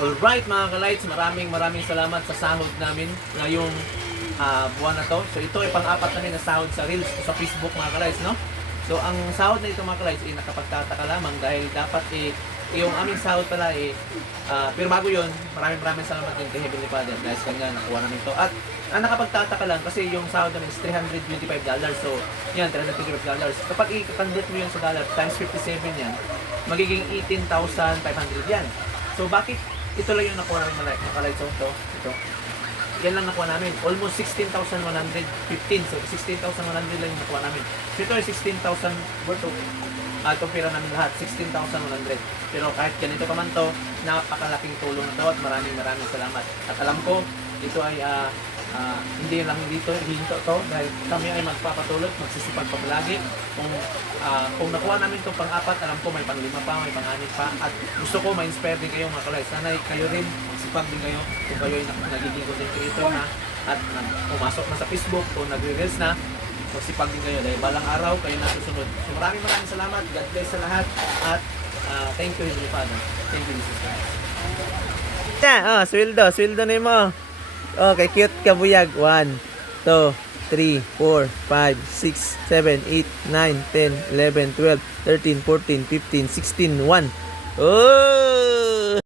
Alright mga ka-lights, maraming salamat sa sahod namin ngayong buwan na to. So ito ay pang-apat namin na sahod sa Reels sa Facebook mga ka-lights, no? So ang sahod na ito mga ka-lights ay nakapagtataka lamang dahil dapat yung aming sahod pala pero bago yun, maraming salamat din kay Heavenly Father dahil sa kanya nakuha namin to. At ang nakapagtataka lang kasi yung sahod namin is $325. So yan, $325. Kapag i-convert mo yun sa dollar times 57 yan, magiging 18,500 yan. So bakit ito lang yung nakuha namin mga ka-lights? Ito. Yan lang nakuha namin. Almost 16,115. So 16,100 lang yung nakuha namin. So ito ay 16,000 worth of ito pera namin lahat, 16,100. Pero kahit ganito pa man to, napakalaking tulong na to at maraming salamat. At alam ko, ito ay hindi lang dito, hinto to dahil kami ay magpapatuloy, magsisipag pa palagi. Kung nakuha namin itong pang-apat, alam ko may pang-5 pa, may pang-6 pa. At gusto ko ma-inspire din kayo mga ka-lights. Sana kayo rin, magsipag din kayo kung kayo ay nagiging content creator na at pumasok na sa Facebook o nagre-reels na. Magsipag din kayo dahil balang araw kayo nasusunod. So maraming salamat. God bless sa lahat. At thank you Heavenly Father. Thank you Jesus Christ. Sweldo na mo. Okay, cute ka buyag. 1, 2, 3, 4, 5, 6, 7, 8, 9, 10, 11, 12, 13, 14, 15, 16, 1. Oh!